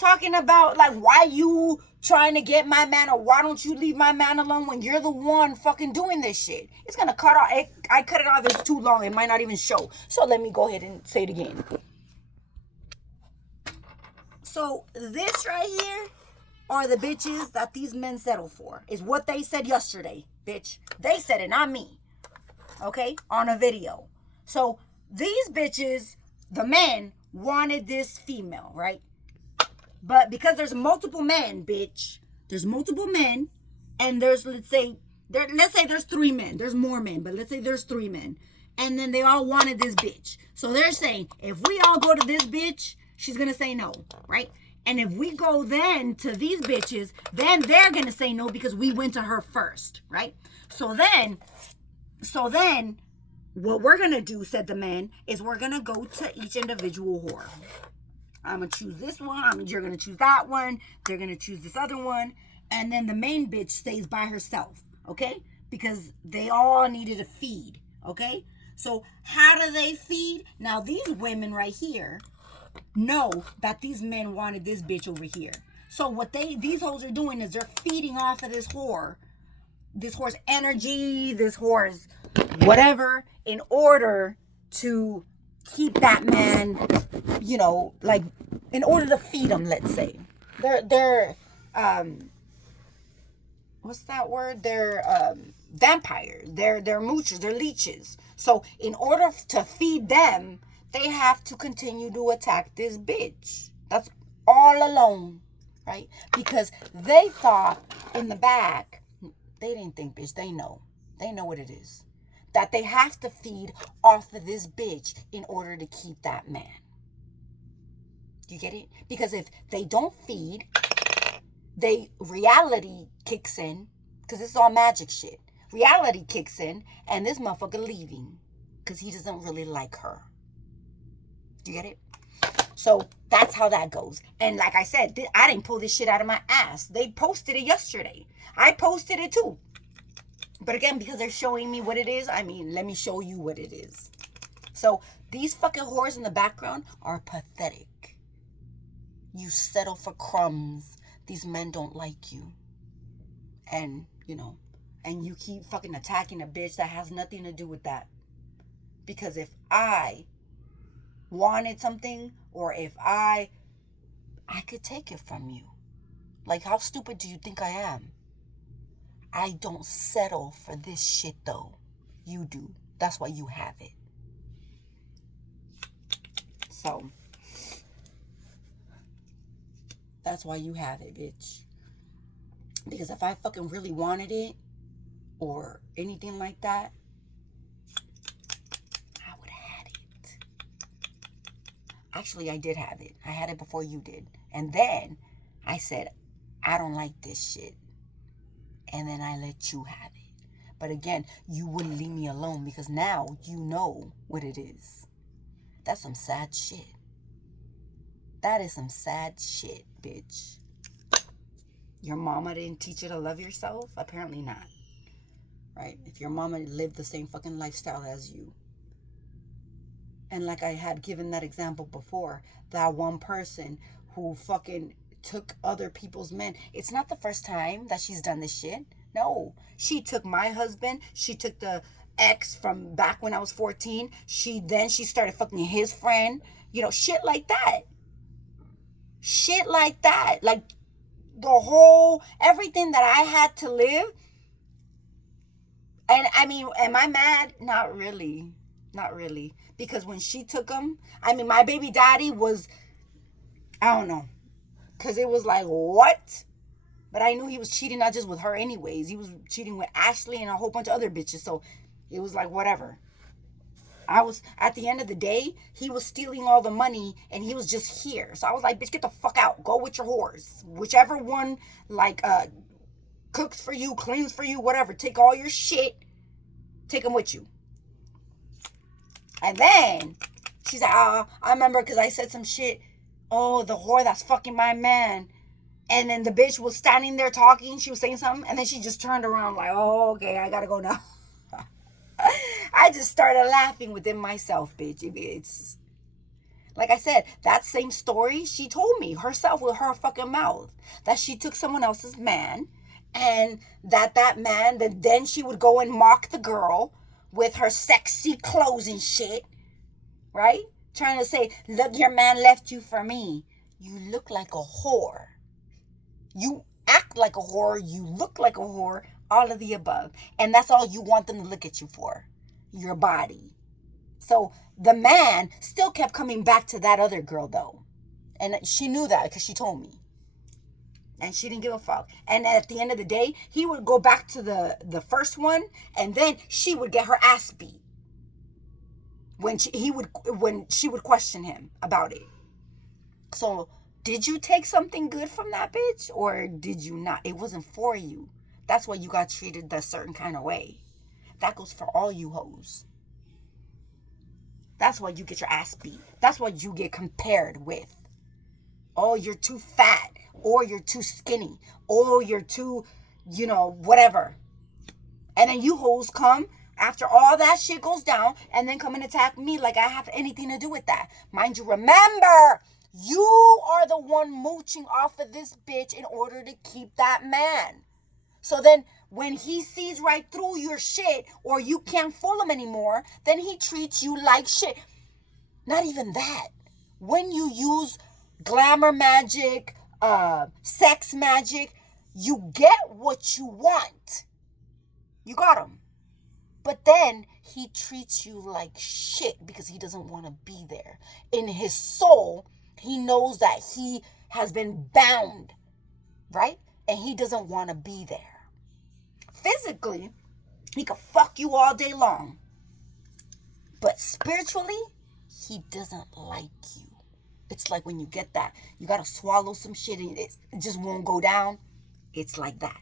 talking about like why you trying to get my man, or why don't you leave my man alone when you're the one fucking doing this shit. It's gonna cut off. I cut it off. It's too long. It might not even show. So let me go ahead and say it again. So this right here are the bitches that these men settle for. Is what they said yesterday, bitch. They said it, not me. Okay? On a video. So these bitches, the men, wanted this female, right? But because there's multiple men, bitch. There's multiple men. And there's, let's say there's 3 men. There's more men, but let's say there's 3 men. And then they all wanted this bitch. So they're saying, if we all go to this bitch, she's going to say no, right? And if we go then to these bitches, then they're going to say no because we went to her first, right? So then, what we're going to do, said the man, is we're going to go to each individual whore. I'm going to choose this one. You're going to choose that one. They're going to choose this other one. And then the main bitch stays by herself, okay? Because they all needed a feed, okay? So how do they feed? Now, these women right here know that these men wanted this bitch over here. So what these hoes are doing is they're feeding off of this whore's energy, this whore's whatever, in order to keep that man, you know, like, in order to feed him, let's say. They're what's that word? They're vampires. They're moochers. They're leeches. So in order to feed them, they have to continue to attack this bitch. That's all alone, right? Because they thought in the back, they didn't think, bitch. They know. They know what it is. That they have to feed off of this bitch in order to keep that man. You get it? Because if they don't feed, reality kicks in. Because this is all magic shit. Reality kicks in, and this motherfucker leaving. Because he doesn't really like her. Do you get it? So that's how that goes. And like I said, I didn't pull this shit out of my ass. They posted it yesterday. I posted it too. But again, because they're showing me what it is, I mean, let me show you what it is. So these fucking whores in the background are pathetic. You settle for crumbs. These men don't like you. And, you know, and you keep fucking attacking a bitch that has nothing to do with that. Because if I wanted something, or if I could take it from you. Like, how stupid do you think I am? I don't settle for this shit though. You do. That's why you have it. So that's why you have it, bitch. Because if I fucking really wanted it, or anything like that, I would have had it. Actually, I did have it. I had it before you did. And then I said, I don't like this shit. And then I let you have it. But again, you wouldn't leave me alone because now you know what it is. That's some sad shit. That is some sad shit, bitch. Your mama didn't teach you to love yourself? Apparently not. Right? If your mama lived the same fucking lifestyle as you. And like I had given that example before, that one person who fucking took other people's men. It's not the first time that she's done this shit. No. She took my husband. She took the ex from back when I was 14. She started fucking his friend. You know, shit like that. Shit like that. Like, everything that I had to live. And I mean, am I mad? Not really. Not really. Because when she took him, I mean, my baby daddy was, I don't know. Because it was like, what? But I knew he was cheating not just with her anyways. He was cheating with Ashley and a whole bunch of other bitches. So it was like, whatever. At the end of the day, he was stealing all the money and he was just here. So I was like, bitch, get the fuck out. Go with your whores. Whichever one, like, cooks for you, cleans for you, whatever. Take all your shit. Take them with you. And then she's like, I remember because I said some shit. Oh, the whore that's fucking my man. And then the bitch was standing there talking. She was saying something. And then she just turned around like, oh, okay, I gotta go now. I just started laughing within myself, bitch. It's Like I said, that same story, she told me herself with her fucking mouth that she took someone else's man, and that man, then she would go and mock the girl with her sexy clothes and shit, right? Trying to say, look, your man left you for me. You look like a whore. You act like a whore. You look like a whore. All of the above. And that's all you want them to look at you for. Your body. So the man still kept coming back to that other girl, though. And she knew that because she told me. And she didn't give a fuck. And at the end of the day, he would go back to the first one, and then she would get her ass beat when she would question him about it. So did you take something good from that bitch, or did you not? It wasn't for you. That's why you got treated that certain kind of way. That goes for all you hoes. That's why you get your ass beat. That's why you get compared with. Oh, you're too fat, or you're too skinny, or you're too, whatever. And then you hoes come after all that shit goes down and then come and attack me like I have anything to do with that. Mind you, remember, you are the one mooching off of this bitch in order to keep that man. So then when he sees right through your shit, or you can't fool him anymore, then he treats you like shit. Not even that. When you use glamour magic, sex magic, you get what you want. You got him. But then he treats you like shit because he doesn't want to be there. In his soul, he knows that he has been bound, right? And he doesn't want to be there. Physically, he could fuck you all day long. But spiritually, he doesn't like you. It's like when you get that, you got to swallow some shit and it just won't go down. It's like that.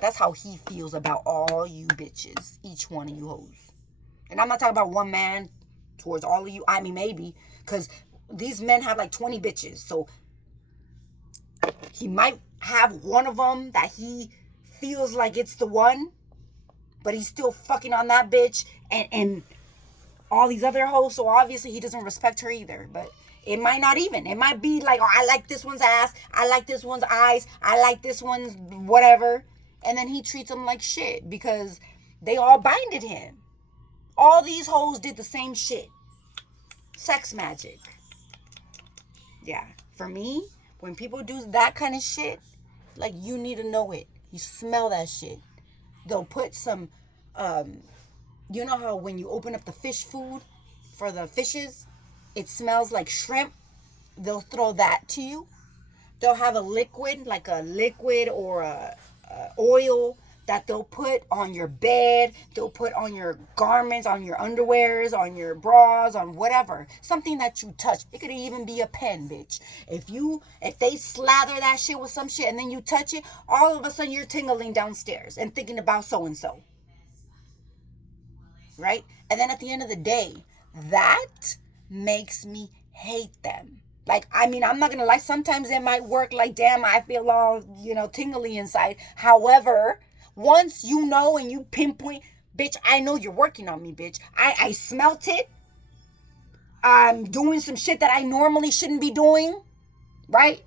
That's how he feels about all you bitches, each one of you hoes. And I'm not talking about one man towards all of you. I mean, maybe, because these men have like 20 bitches. So he might have one of them that he feels like it's the one, but he's still fucking on that bitch and all these other hoes. So obviously he doesn't respect her either. But it might not even. It might be like, oh, I like this one's ass. I like this one's eyes. I like this one's whatever. And then he treats them like shit because they all binded him. All these hoes did the same shit. Sex magic. Yeah. For me, when people do that kind of shit, like, you need to know it. You smell that shit. They'll put some, you know how when you open up the fish food for the fishes, it smells like shrimp? They'll throw that to you. They'll have a liquid, like a liquid or a oil that they'll put on your bed. They'll put on your garments, on your underwears, on your bras, on whatever. Something that you touch. It could even be a pen, bitch. If they slather that shit with some shit and then you touch it, all of a sudden you're tingling downstairs and thinking about so-and-so. Right? And then at the end of the day, that makes me hate them. Like, I mean, I'm not going to lie. Sometimes it might work like, damn, I feel all, tingly inside. However, once you know and you pinpoint, bitch, I know you're working on me, bitch. I smelt it. I'm doing some shit that I normally shouldn't be doing, right?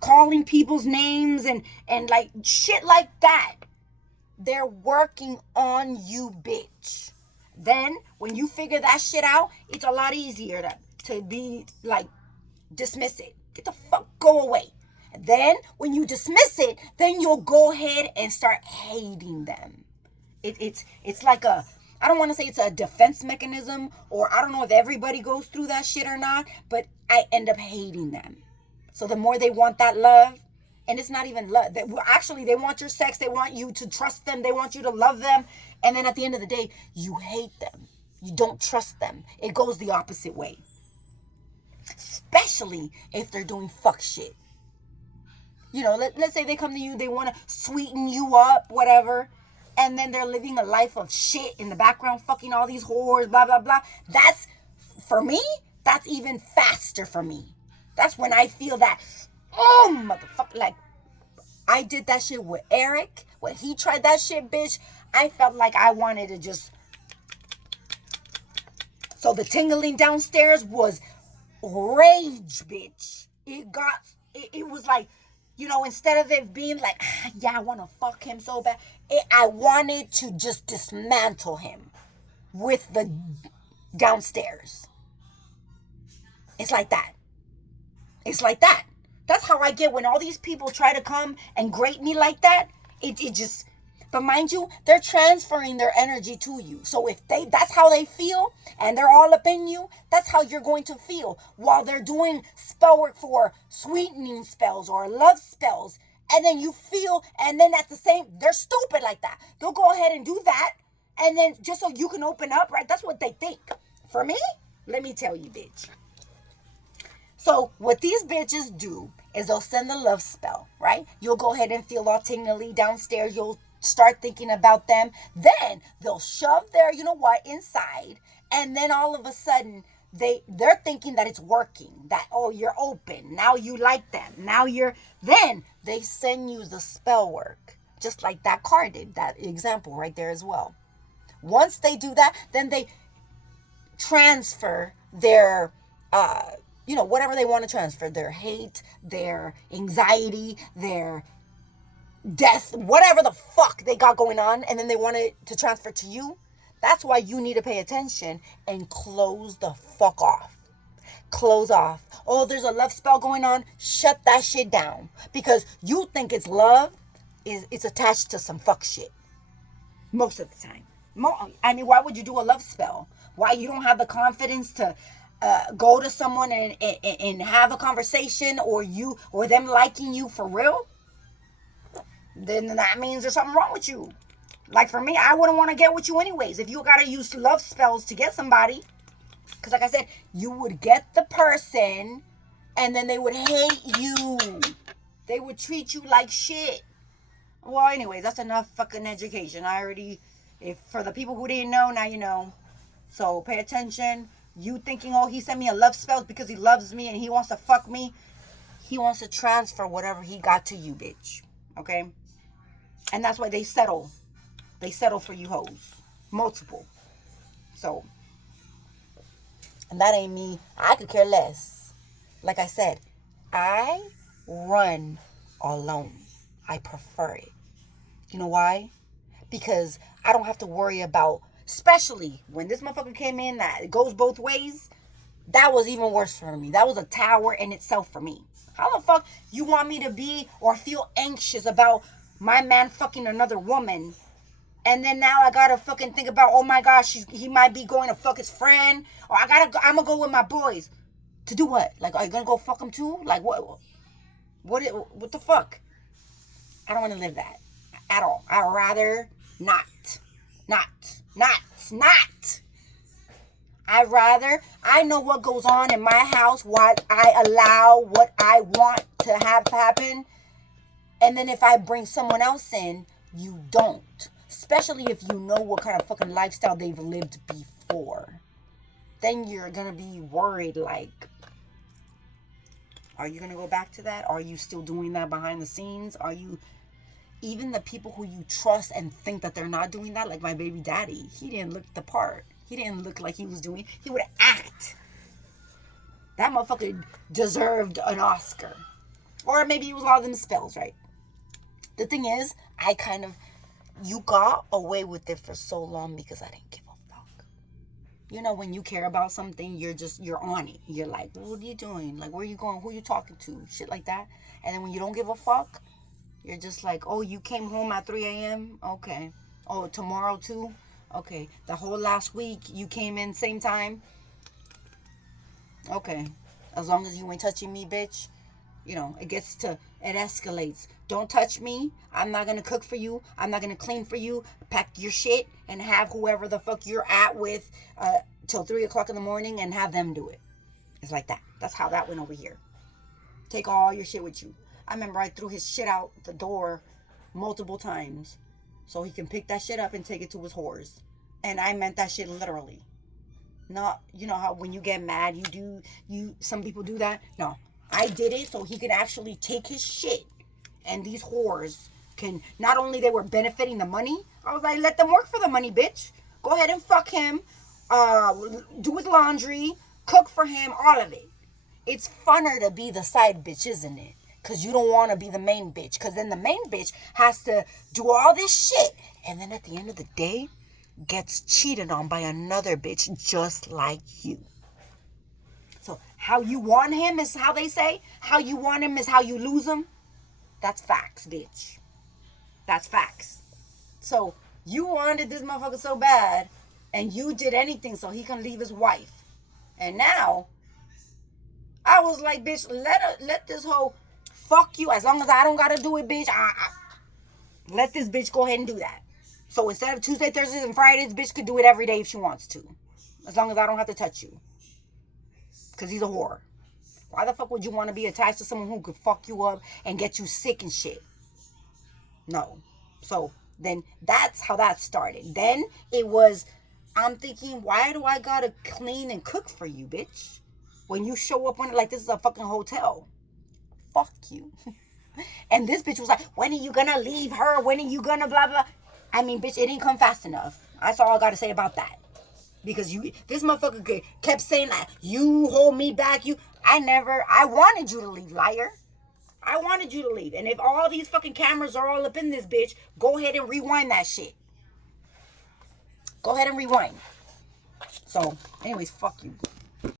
Calling people's names and like shit like that. They're working on you, bitch. Then when you figure that shit out, it's a lot easier to be like, dismiss it. Get the fuck, go away. And then when you dismiss it, then you'll go ahead and start hating them. It's like I don't want to say it's a defense mechanism, or I don't know if everybody goes through that shit or not, but I end up hating them. So the more they want that love, and it's not even love. They want your sex. They want you to trust them. They want you to love them. And then at the end of the day, you hate them. You don't trust them. It goes the opposite way. Especially if they're doing fuck shit. Let's say they come to you, they want to sweeten you up, whatever, and then they're living a life of shit in the background, fucking all these whores, blah, blah, blah. That's, for me, that's even faster for me. That's when I feel that, motherfucker, like, I did that shit with Eric. When he tried that shit, bitch, I felt like I wanted to just, so the tingling downstairs was rage, bitch. It was like, instead of it being like, yeah, I want to fuck him so bad, I wanted to just dismantle him with the downstairs. It's like that. It's like that. That's how I get when all these people try to come and grate me like that. It just, but mind you, they're transferring their energy to you. So if that's how they feel and they're all up in you, that's how you're going to feel while they're doing spell work for sweetening spells or love spells. And then you feel, and then at the same, they're stupid like that. They'll go ahead and do that. And then just so you can open up, right? That's what they think. For me, let me tell you, bitch. So what these bitches do is they'll send the love spell, right? You'll go ahead and feel all tingly downstairs. You'll start thinking about them. Then they'll shove their, inside. And then all of a sudden, they're thinking that it's working. That, oh, you're open. Now you like them. Then they send you the spell work. Just like that card did, that example right there as well. Once they do that, then they transfer their, whatever they want to transfer, their hate, their anxiety, their death, whatever the fuck they got going on, and then they want it to transfer to you. That's why you need to pay attention and close the fuck off. Close off. Oh, there's a love spell going on. Shut that shit down. Because you think it's love, it's attached to some fuck shit. Most of the time. Why would you do a love spell? Why you don't have the confidence to go to someone and have a conversation, or them liking you for real? Then that means there's something wrong with you. Like for me, I wouldn't want to get with you anyways. If you gotta use love spells to get somebody, because like I said, you would get the person, and then they would hate you. They would treat you like shit. Well, anyways, that's enough fucking education. If for the people who didn't know, now you know. So pay attention. You thinking, oh, he sent me a love spell because he loves me and he wants to fuck me. He wants to transfer whatever he got to you, bitch. Okay? And that's why they settle. They settle for you hoes. Multiple. So, and that ain't me. I could care less. Like I said, I run alone. I prefer it. You know why? Because I don't have to worry about, especially when this motherfucker came in that it goes both ways, that was even worse for me. That was a tower in itself for me. How the fuck you want me to be or feel anxious about my man fucking another woman, and then now I gotta fucking think about, oh my gosh, he might be going to fuck his friend, or I'm gonna go with my boys. To do what? Like, are you gonna go fuck him too? Like, what the fuck? I don't want to live that at all. I'd rather not. I know what goes on in my house, what I allow, what I want to have happen. And then if I bring someone else in, you don't. Especially if you know what kind of fucking lifestyle they've lived before. Then you're going to be worried, like, are you going to go back to that? Are you still doing that behind the scenes? Are you... Even the people who you trust and think that they're not doing that, like my baby daddy, he didn't look the part. He didn't look like he was doing... He would act. That motherfucker deserved an Oscar. Or maybe it was all them spells, right? The thing is, you got away with it for so long because I didn't give a fuck. You know, when you care about something, you're on it. You're like, what are you doing? Like, where are you going? Who are you talking to? Shit like that. And then when you don't give a fuck, you're just like, oh, you came home at 3 a.m.? Okay. Oh, tomorrow too? Okay. The whole last week, you came in same time? Okay. As long as you ain't touching me, bitch. You know, it escalates. Don't touch me. I'm not going to cook for you. I'm not going to clean for you. Pack your shit and have whoever the fuck you're at with till 3 o'clock in the morning and have them do it. It's like that. That's how that went over here. Take all your shit with you. I remember I threw his shit out the door multiple times so he can pick that shit up and take it to his whores. And I meant that shit literally. Not, you know how when you get mad, some people do that? No. I did it so he could actually take his shit. And these whores can, not only they were benefiting the money, I was like, let them work for the money, bitch. Go ahead and fuck him. Do his laundry. Cook for him. All of it. it's funner to be the side bitch, isn't it? Because you don't want to be the main bitch. Because then the main bitch has to do all this shit. And then at the end of the day, gets cheated on by another bitch just like you. So how you want him is how they say. How you want him is how you lose him. That's facts, bitch. That's facts. So you wanted this motherfucker so bad, and you did anything so he can leave his wife. And now, I was like, bitch, let this hoe fuck you. As long as I don't gotta do it, bitch, let this bitch go ahead and do that. So instead of Tuesday, Thursdays, and Fridays, bitch could do it every day if she wants to. As long as I don't have to touch you. Because he's a whore. Why the fuck would you want to be attached to someone who could fuck you up and get you sick and shit? No. So then that's how that started. Then it was, I'm thinking, why do I gotta clean and cook for you, bitch? When you show up on it like this is a fucking hotel. Fuck you. And this bitch was like, when are you gonna leave her? When are you gonna blah, blah? I mean, bitch, it didn't come fast enough. That's all I gotta say about that. Because this motherfucker kept saying that, you hold me back, I wanted you to leave, liar. I wanted you to leave. And if all these fucking cameras are all up in this bitch, go ahead and rewind that shit. Go ahead and rewind. So, anyways, fuck you.